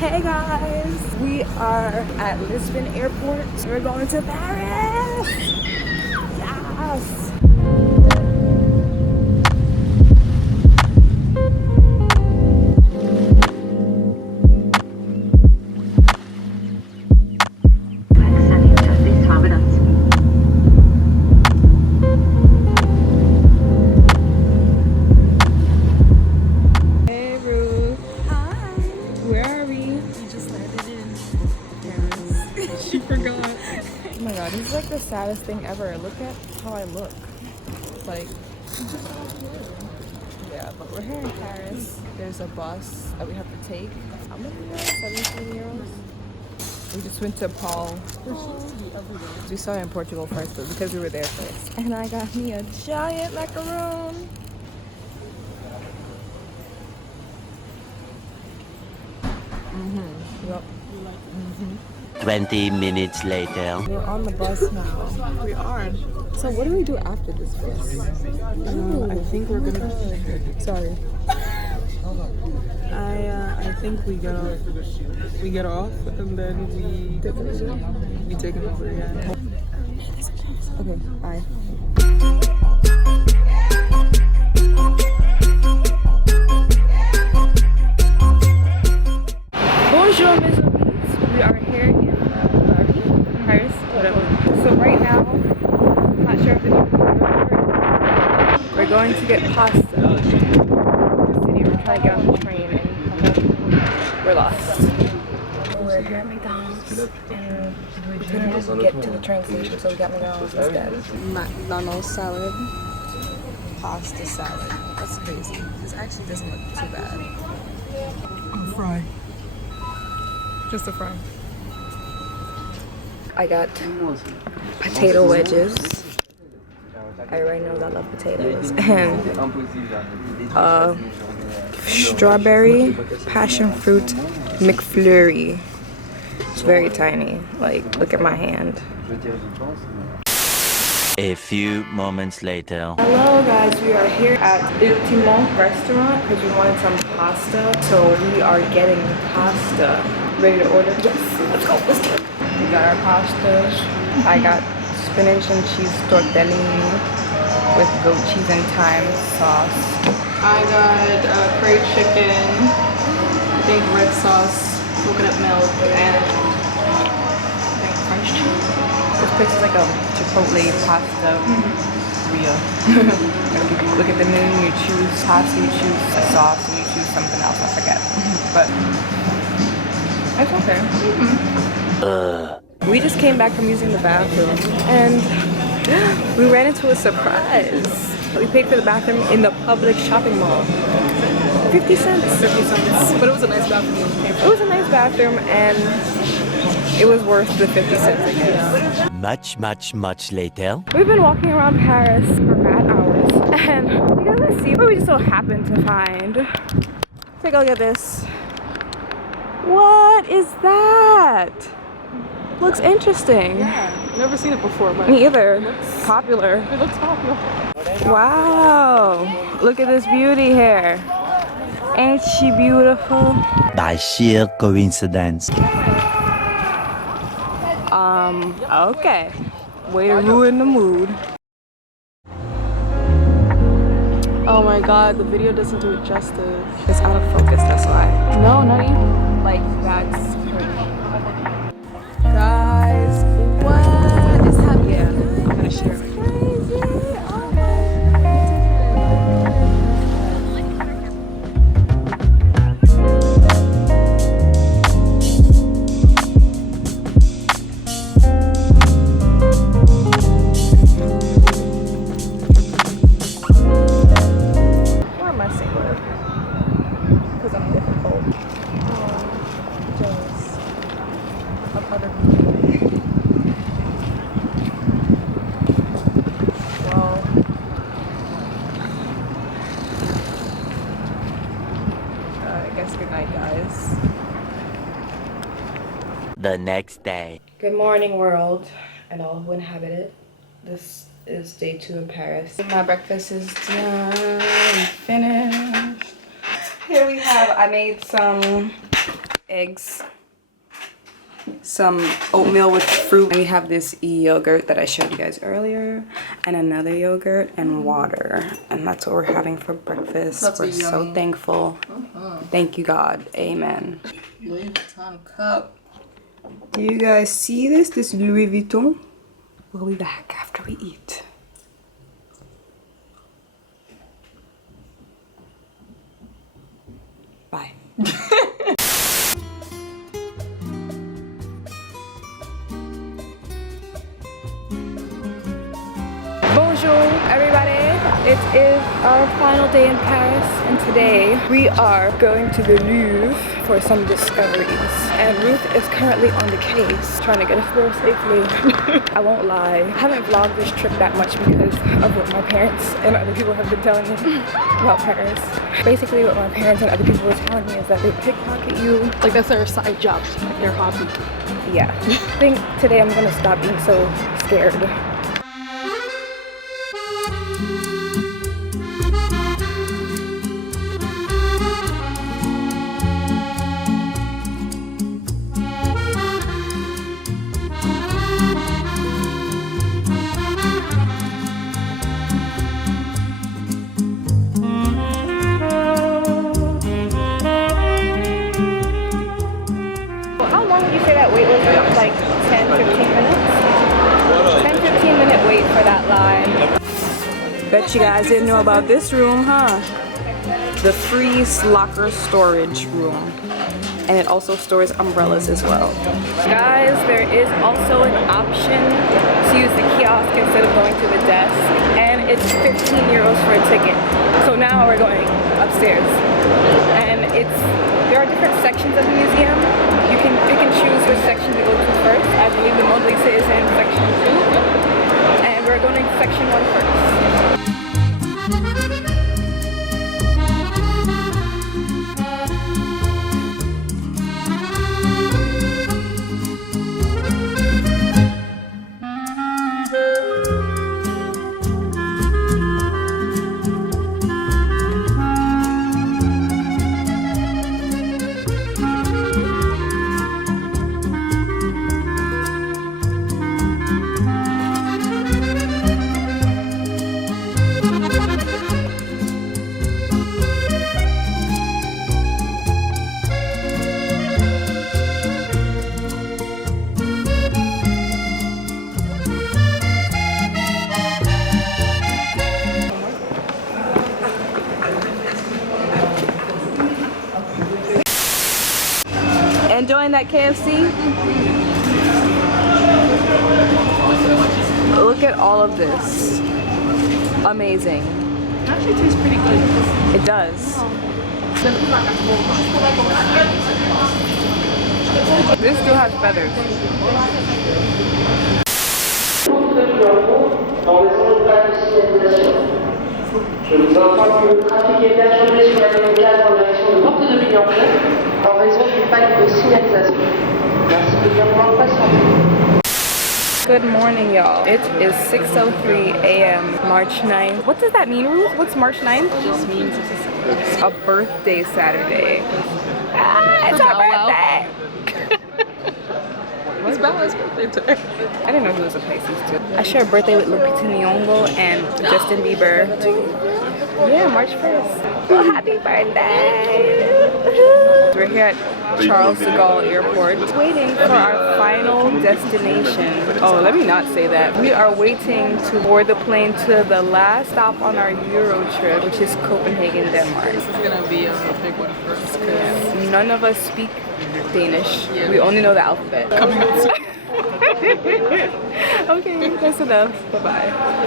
Hey guys, we are at Lisbon Airport. We're going to Paris. Yes. Hey Ruth. Hi. Where are we? We just landed in Paris. She forgot. Oh my god, this is like the saddest thing ever. Look at how I look. Like, yeah, but we're here in Paris. There's a bus that we have to take. How many euros? 17 euros? We just went to Paul. We saw it in Portugal first, but because we were there first. And I got me a giant macaroon. Yep. 20 minutes later. We're on the bus now. We are. So what do we do after this bus? I think we're gonna. Sorry. I think we get off. We get off and then we take an Uber. Yeah. Okay, bye. Bonjour, mes amis. We are here in Paris, whatever. So right now, I'm not sure if we're going to get pasta. The city. We're trying to get on the train and we're lost. We're here at McDonald's and we couldn't get to the train station, so we got McDonald's instead. McDonald's salad, pasta salad. That's crazy. This actually doesn't look too bad. A fry. Just a fry. I got potato wedges. I already know that I love potatoes. And strawberry passion fruit McFlurry. It's very tiny. Like, look at my hand. A few moments later. Hello guys, we are here at Ultimo restaurant because we wanted some pasta. So we are getting pasta. Ready to order? Yes, let's go, let's go. We got our pastas. I got spinach and cheese tortellini with goat cheese and thyme sauce. I got curry chicken, I think red sauce, coconut milk, and I think French cheese. This place is like a Chipotle pasta Rio. Look at the menu, you choose pasta, you choose a sauce, and you choose something else, I forget. But it's okay. We just came back from using the bathroom and we ran into a surprise. We paid for the bathroom in the public shopping mall. 50 cents. 50 cents. But it was a nice bathroom. It was a nice bathroom and it was worth the 50 cents, I guess. Much later. We've been walking around Paris for mad hours and you guys want to see what we just so happened to find. Take a look at this. What is that? Looks interesting. Yeah, never seen it before, but Me either. Popular. it looks popular. Wow. Look at this beauty here. Ain't she beautiful? By sheer coincidence. Okay. Way to ruin the mood. Oh my god, the video doesn't do it justice. It's out of focus, that's why. No, not even. Like, that's guys, what is happening? Yeah, I'm gonna share it. Why am I single? Because I'm difficult. Oh, jealous of other people. Well, I guess good night, guys. The next day. Good morning, world, and all who inhabit it. This is day 2 in Paris. My breakfast is done, finished. Here we have, I made some eggs, some oatmeal with fruit. And we have this yogurt that I showed you guys earlier, and another yogurt and water. And that's what we're having for breakfast. We're so thankful. Thank you, God. Amen. Louis Vuitton cup. Do you guys see this? This Louis Vuitton. We'll be back after we eat. Bye. Bonjour, everybody. It is our final day in Paris, and today we are going to the Louvre for some discoveries. And Ruth is currently on the case, trying to get us there safely. I won't lie, I haven't vlogged this trip that much because of what my parents and other people have been telling me about Paris. Basically, what my parents and other people were telling me is that they pickpocket you. Like that's their side job, like their hobby. Yeah. I think today I'm gonna stop being so scared. Wait was like 10-15 minutes. 10-15 minute wait for that line. Bet you guys didn't know about this room, huh? The free locker storage room. And it also stores umbrellas as well. Guys, there is also an option to use the kiosk instead of going to the desk. And it's 15 euros for a ticket. So now we're going upstairs. And there are different sections of the museum. You can pick and choose which section to go to first. I believe the Mona Lisa is in section 2. And we're going to section 1 first. Enjoying that KFC? Look at all of this. Amazing. It actually tastes pretty good. It does. This still has feathers. Je vous informe que le trafic est perturbé sur la ligne 4 en direction de Porte de Billancourt en raison d'une panne de signalisation. Merci de bien vouloir patienter. Good morning, y'all. It is 6:03 a.m. March 9th. What does that mean, Ruth? What's March 9th? It just means it's A birthday Saturday. It's our birthday! It's Bella's birthday today. I didn't know he was a Pisces too. I share a birthday with Lupita Nyong'o and Justin Bieber. Yeah, March 1st. Well, happy birthday! We're here at Charles de Gaulle Airport, waiting for our final destination. Oh, let me not say that. We are waiting to board the plane to the last stop on our Euro trip, which is Copenhagen, Denmark. This is gonna be a big one for us because None of us speak Danish. Yeah. We only know the alphabet. coming out soon. Okay, that's enough. Bye-bye.